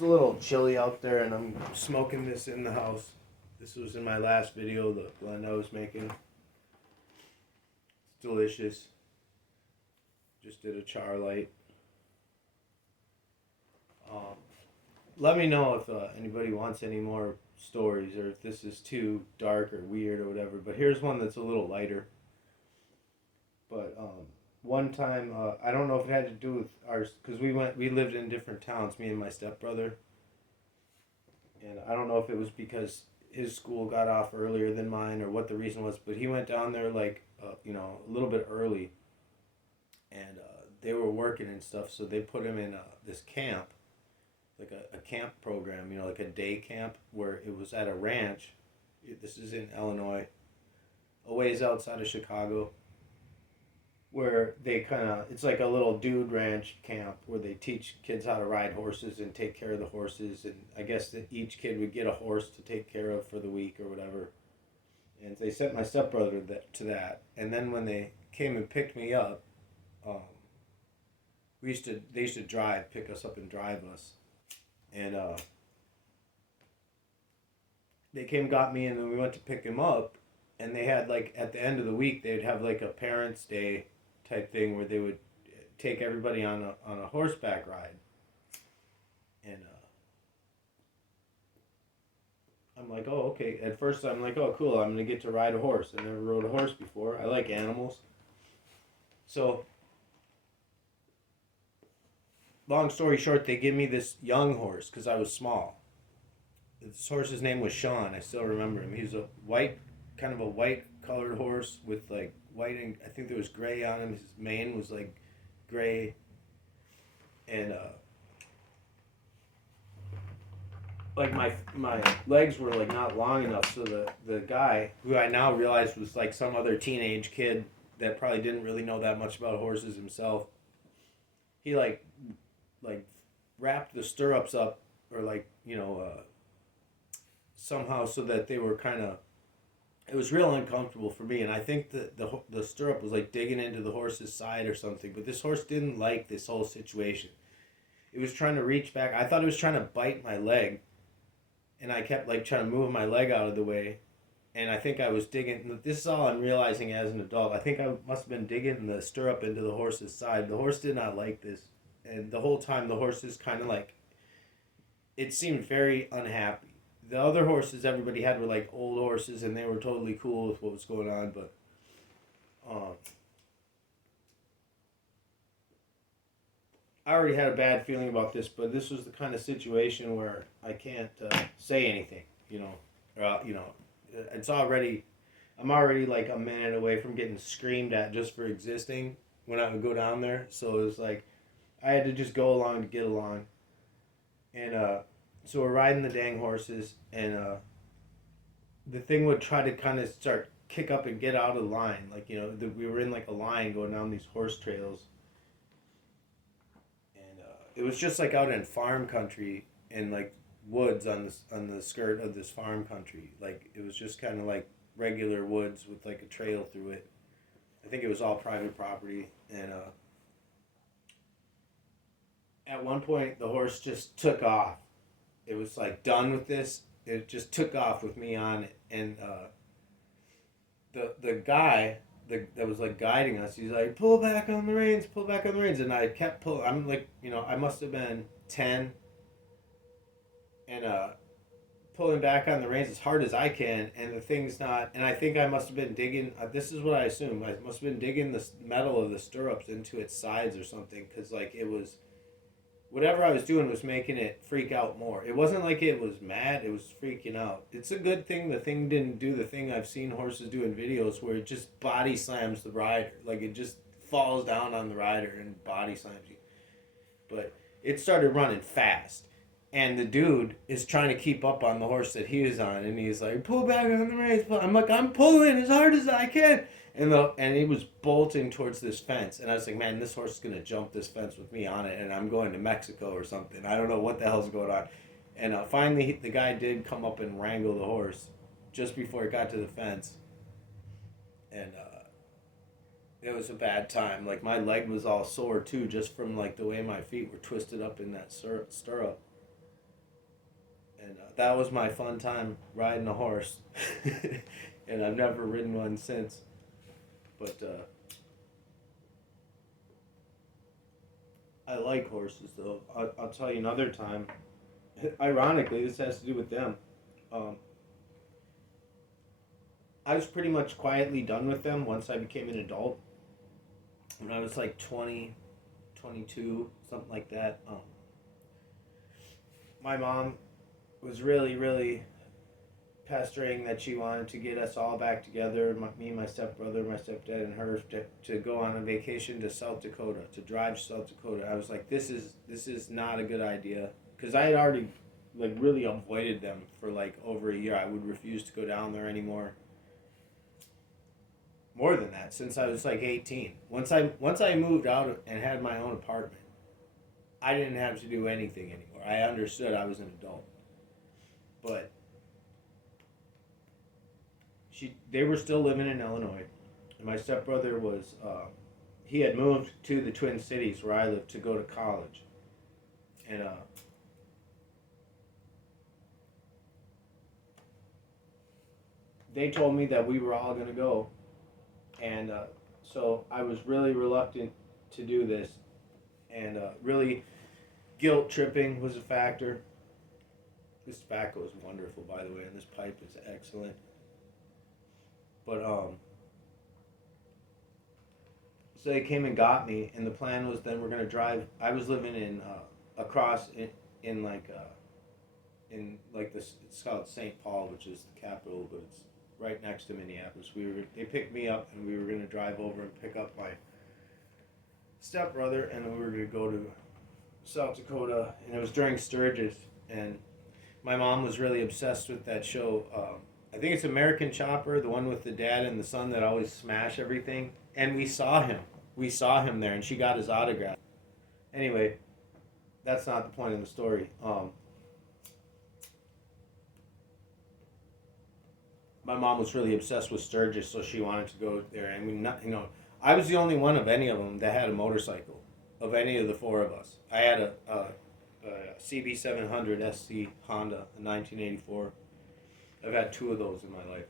It's a little chilly out there, and I'm smoking this in the house. This was in my last video, the blend I was making. It's delicious. Just did a char light. Um, Let me know if anybody wants any more stories, or if this is too dark or weird or whatever. But here's one that's a little lighter. But one time, I don't know if it had to do with ours, because we lived in different towns, me and my stepbrother. And I don't know if it was because his school got off earlier than mine or what the reason was, but he went down there like a little bit early, and they were working and stuff, so they put him in this camp, like a camp program, like a day camp where it was at a ranch. This is in Illinois, a ways outside of Chicago, where they it's like a little dude ranch camp where they teach kids how to ride horses and take care of the horses, and I guess that each kid would get a horse to take care of for the week or whatever. And they sent my stepbrother to that, and then when they came and picked me up, um, they used to pick us up and drive us, and they came got me, and then we went to pick him up, and they had like at the end of the week they'd have like a parents' day type thing where they would take everybody on a horseback ride, and I'm like, oh, okay. At first I'm like, oh, cool, I'm gonna get to ride a horse. I never rode a horse before. I like animals. So long story short, they give me this young horse because I was small. This horse's name was Sean. I still remember him. He's a kind of a white colored horse with like white, and I think there was gray on him. His mane was like gray, and like my legs were like not long enough. So the guy, who I now realized was like some other teenage kid that probably didn't really know that much about horses himself, he like wrapped the stirrups up, or somehow, so that they were kind of, it was real uncomfortable for me, and I think that the stirrup was like digging into the horse's side or something. But this horse didn't like this whole situation. It was trying to reach back. I thought it was trying to bite my leg, and I kept like trying to move my leg out of the way. And I think I was digging. This is all I'm realizing as an adult. I think I must have been digging the stirrup into the horse's side. The horse did not like this, and the whole time the horse is kind of like, it seemed very unhappy. The other horses everybody had were like old horses, and they were totally cool with what was going on. But um, I already had a bad feeling about this. But this was the kind of situation where I can't say anything. It's already, I'm already like a minute away from getting screamed at just for existing when I would go down there. So it was like I had to just go along to get along, and so we're riding the dang horses, and the thing would try to kind of start kick up and get out of line, like we were in like a line going down these horse trails, and it was just like out in farm country, and like woods on the skirt of this farm country. Like it was just kind of like regular woods with like a trail through it. I think it was all private property, and at one point the horse just took off. It was like done with this. It just took off with me on it, and the guy that was like guiding us, he's like, pull back on the reins, pull back on the reins, and I kept pulling. I'm like, I must have been 10, and pulling back on the reins as hard as I can, and the thing's not. And I think I must have been digging. This is what I assume. I must have been digging the metal of the stirrups into its sides or something, because like it was, whatever I was doing was making it freak out more. It wasn't like it was mad, it was freaking out. It's a good thing the thing didn't do the thing I've seen horses do in videos where it just body slams the rider. Like it just falls down on the rider and body slams you. But it started running fast. And the dude is trying to keep up on the horse that he was on, and he's like, pull back on the reins. I'm like, I'm pulling as hard as I can. And he was bolting towards this fence, and I was like, man, this horse is gonna jump this fence with me on it, and I'm going to Mexico or something. I don't know what the hell's going on. And finally, the guy did come up and wrangle the horse just before it got to the fence, and it was a bad time. Like my leg was all sore too, just from like the way my feet were twisted up in that stirrup. And that was my fun time riding a horse. And I've never ridden one since. But I like horses, though. I'll tell you another time. Ironically, this has to do with them. Um, I was pretty much quietly done with them once I became an adult. When I was like 20, 22, something like that. My mom was really, really pestering that she wanted to get us all back together, me, my stepbrother, my stepdad, and her, to go on a vacation to South Dakota, to drive to South Dakota. I was like, this is not a good idea, because I had already like really avoided them for like over a year. I would refuse to go down there anymore. More than that, since I was like 18. Once I moved out and had my own apartment, I didn't have to do anything anymore. I understood I was an adult, but they were still living in Illinois, and my stepbrother was he had moved to the Twin Cities where I lived to go to college, and they told me that we were all gonna go, and so I was really reluctant to do this, and really guilt tripping was a factor. This tobacco is wonderful, by the way, and this pipe is excellent. But so they came and got me, and the plan was then we're gonna drive. I was living in across in like this. It's called St. Paul, which is the capital, but it's right next to Minneapolis. They picked me up, and we were gonna drive over and pick up my stepbrother, and we were gonna go to South Dakota, and it was during Sturgis, and my mom was really obsessed with that show. I think it's American Chopper, the one with the dad and the son that always smash everything. And we saw him. We saw him there, and she got his autograph. Anyway, that's not the point of the story. My mom was really obsessed with Sturgis, so she wanted to go there. And I was the only one of any of them that had a motorcycle, of any of the four of us. I had a CB700 SC Honda, a 1984. I've had two of those in my life.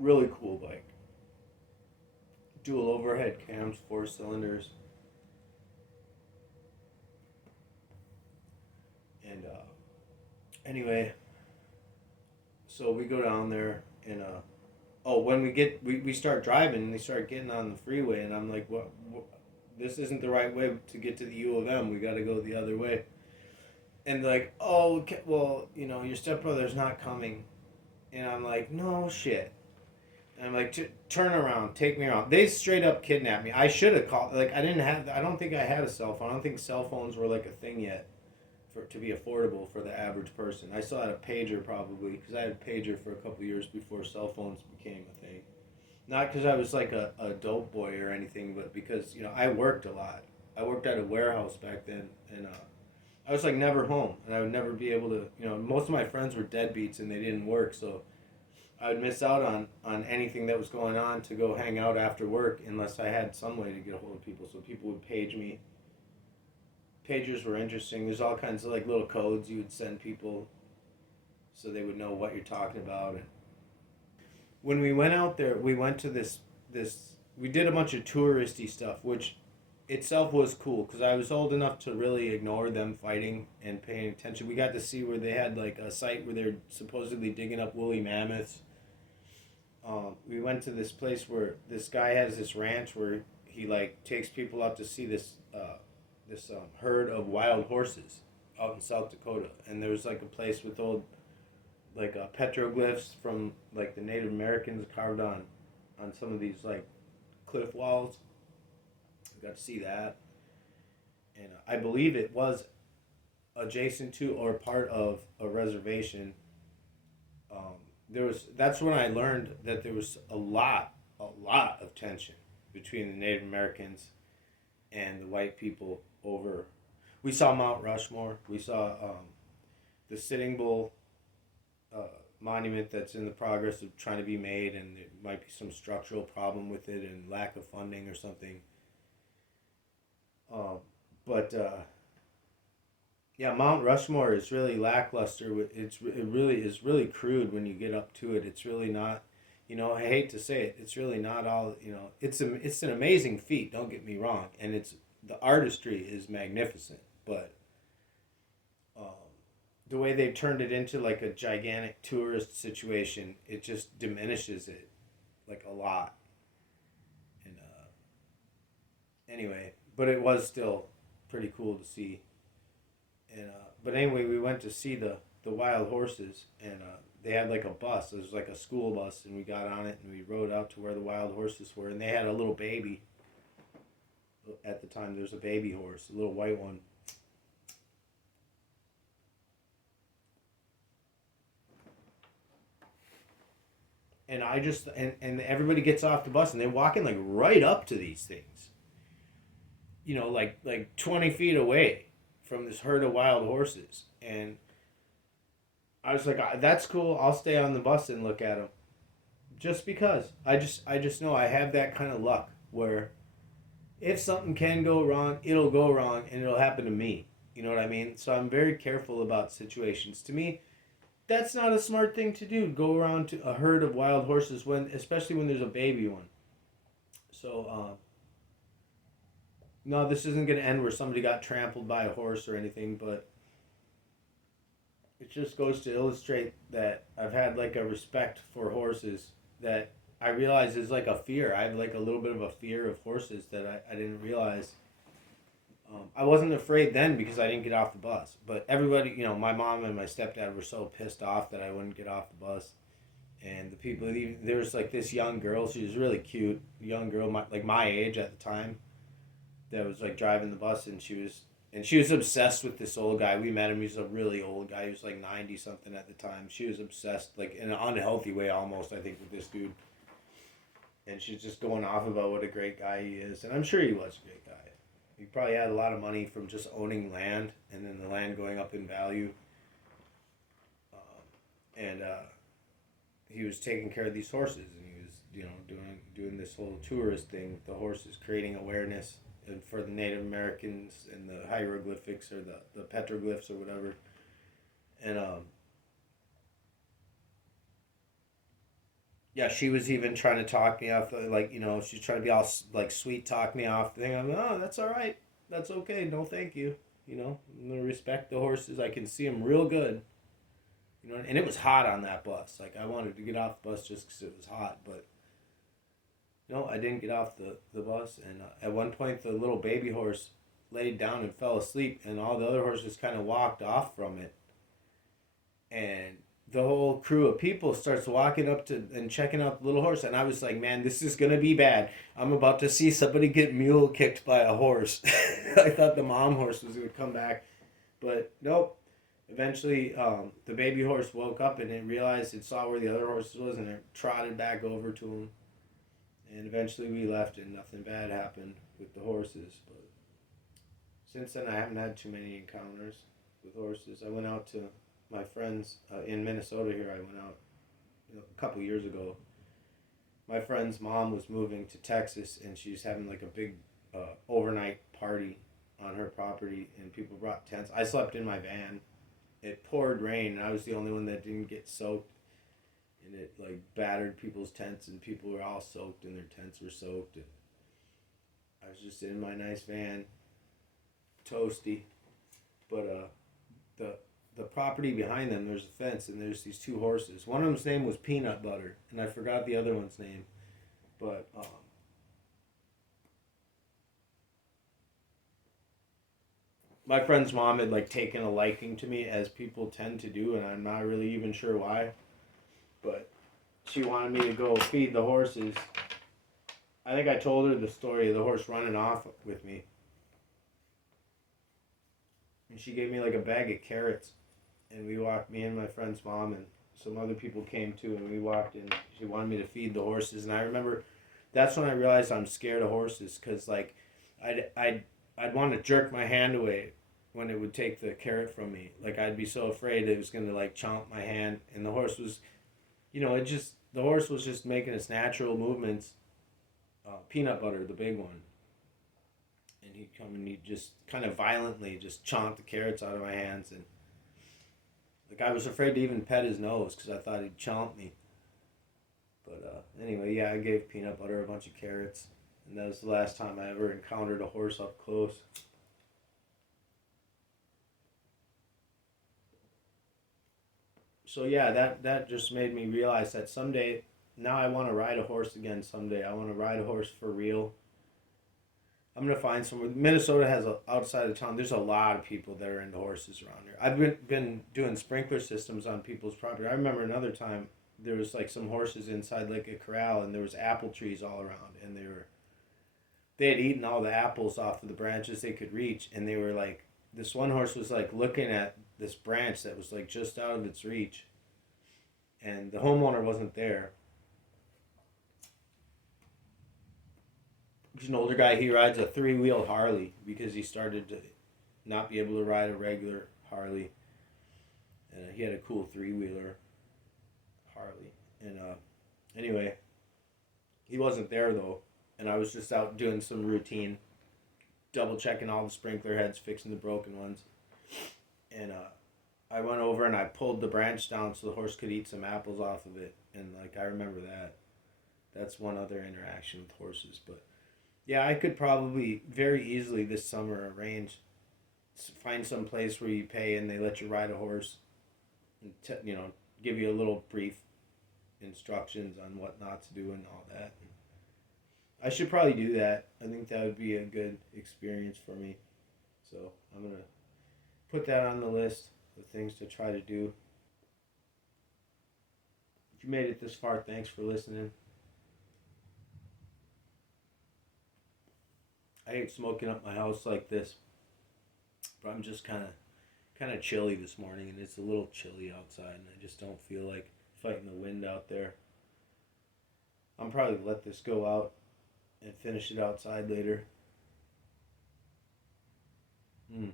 Really cool bike. Dual overhead cams, 4 cylinders. And anyway, so we go down there, and when we start driving, and they start getting on the freeway, and I'm like, what this isn't the right way to get to the U of M. We got to go the other way. And they're like, oh, okay, well, your stepbrother's not coming. And I'm like, no shit. And I'm like, turn around, take me around. They straight up kidnapped me. I should have called. Like, I don't think I had a cell phone. I don't think cell phones were like a thing yet to be affordable for the average person. I still had a pager probably, because I had a pager for a couple of years before cell phones became a thing. Not because I was like a dope boy or anything, but because, I worked a lot. I worked at a warehouse back then, and I was like never home, and I would never be able to. Most of my friends were deadbeats, and they didn't work, so I would miss out on anything that was going on to go hang out after work unless I had some way to get a hold of people. So people would page me. Pagers were interesting. There's all kinds of like little codes you would send people, so they would know what you're talking about. And when we went out there, we went to this. We did a bunch of touristy stuff, which itself was cool because I was old enough to really ignore them fighting and paying attention. We got to see where they had like a site where they're supposedly digging up woolly mammoths. We went to this place where this guy has this ranch where he like takes people out to see this herd of wild horses out in South Dakota, and there's like a place with old like petroglyphs from like the Native Americans carved on some of these like cliff walls. Got to see that, and I believe it was adjacent to or part of a reservation. That's when I learned that there was a lot of tension between the Native Americans and the white people over. We saw Mount Rushmore. We saw the Sitting Bull monument that's in the progress of trying to be made, and there might be some structural problem with it and lack of funding or something. But Yeah, Mount Rushmore is really lackluster. It really is really crude when you get up to it. It's really not, I hate to say it. It's really not all. It's an amazing feat. Don't get me wrong, and it's the artistry is magnificent. But um, the way they've turned it into like a gigantic tourist situation, it just diminishes it like a lot. And anyway, but it was still pretty cool to see. And but anyway, we went to see the wild horses, and they had like a bus. It was like a school bus, and we got on it and we rode out to where the wild horses were, and they had a little baby. At the time, there's a baby horse, a little white one. And I just and everybody gets off the bus and they're walking like right up to these things. Like 20 feet away from this herd of wild horses, and I was like, "That's cool. I'll stay on the bus and look at them." Just because I just know I have that kind of luck where if something can go wrong, it'll go wrong and it'll happen to me. You know what I mean? So I'm very careful about situations. To me, that's not a smart thing to do. Go around to a herd of wild horses when, especially when there's a baby one. So no, this isn't going to end where somebody got trampled by a horse or anything, but it just goes to illustrate that I've had like a respect for horses that I realize is like a fear. I have like a little bit of a fear of horses that I didn't realize. I wasn't afraid then because I didn't get off the bus. But everybody, my mom and my stepdad were so pissed off that I wouldn't get off the bus. And the people, there was like this young girl. She was really cute, young girl, like my age at the time, that was like driving the bus, and she was obsessed with this old guy. We met him. He was a really old guy. He was like 90 something at the time. She was obsessed, like in an unhealthy way almost, I think, with this dude. And she's just going off about what a great guy he is. And I'm sure he was a great guy. He probably had a lot of money from just owning land and then the land going up in value. And he was taking care of these horses, and he was, doing this whole tourist thing with the horses, creating awareness and for the Native Americans and the hieroglyphics or the petroglyphs or whatever. And yeah, she was even trying to talk me off, like, she's trying to be all like sweet talk me off. Thing, I'm, oh, that's all right, that's okay, no, thank you. I'm gonna respect the horses. I can see them real good. And it was hot on that bus. Like I wanted to get off the bus just because it was hot, but no, I didn't get off the bus. And at one point, the little baby horse laid down and fell asleep, and all the other horses kind of walked off from it. And the whole crew of people starts walking up to and checking out the little horse, and I was like, man, this is gonna be bad. I'm about to see somebody get mule kicked by a horse. I thought the mom horse was gonna come back, but nope. Eventually, the baby horse woke up and it realized it saw where the other horse was, and it trotted back over to him. And eventually we left, and nothing bad happened with the horses. But since then, I haven't had too many encounters with horses. I went out to my friends in Minnesota here. I went out a couple years ago. My friend's mom was moving to Texas, and she's having like a big overnight party on her property, and people brought tents. I slept in my van. It poured rain, and I was the only one that didn't get soaked. And it like battered people's tents, and people were all soaked, and their tents were soaked. And I was just in my nice van, toasty. But the the property behind them, there's a fence, and there's these two horses. One of them's name was Peanut Butter, and I forgot the other one's name. But my friend's mom had like taken a liking to me, as people tend to do, and I'm not really even sure why. But she wanted me to go feed the horses. I think I told her the story of the horse running off with me. And she gave me like a bag of carrots. And we walked, me and my friend's mom and some other people came too, and we walked in. She wanted me to feed the horses. And I remember that's when I realized I'm scared of horses, because like I'd want to jerk my hand away when it would take the carrot from me. Like I'd be so afraid it was going to like chomp my hand. And the horse was, the horse was just making its natural movements. Peanut Butter, the big one, and and he'd come and he'd just kind of violently just chomp the carrots out of my hands, and like I was afraid to even pet his nose because I thought he'd chomp me. But anyway, yeah, I gave Peanut Butter a bunch of carrots, and that was the last time I ever encountered a horse up close. So yeah, that just made me realize that someday, now I want to ride a horse again. Someday I want to ride a horse for real. I'm gonna find somewhere. Minnesota has outside of town. There's a lot of people that are into horses around here. I've been doing sprinkler systems on people's property. I remember another time there was like some horses inside like a corral, and there was apple trees all around, and they had eaten all the apples off of the branches they could reach, and they were like, this one horse was like looking at this branch that was like just out of its reach, and the homeowner wasn't there. He's an older guy. He rides a three-wheel Harley because he started to not be able to ride a regular Harley, and he had a cool three-wheeler Harley. And anyway, he wasn't there though, and I was just out doing some routine, double checking all the sprinkler heads, fixing the broken ones, and I went over and I pulled the branch down so the horse could eat some apples off of it, and like I remember that. That's one other interaction with horses, but yeah, I could probably very easily this summer arrange, find some place where you pay and they let you ride a horse, and give you a little brief instructions on what not to do and all that. I should probably do that. I think that would be a good experience for me. So I'm gonna put that on the list of things to try to do. If you made it this far, thanks for listening. I hate smoking up my house like this, but I'm just kind of chilly this morning, and it's a little chilly outside, and I just don't feel like fighting the wind out there. I'm probably let this go out and finish it outside later. Mm.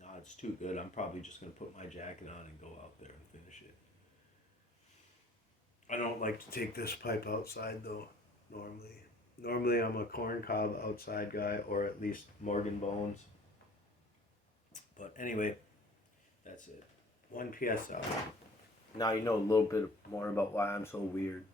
No, it's too good. I'm probably just gonna put my jacket on and go out there and finish it. I don't like to take this pipe outside though. Normally I'm a corn cob outside guy, or at least Morgan Bones. But anyway, that's it. One PSL. Now you know a little bit more about why I'm so weird.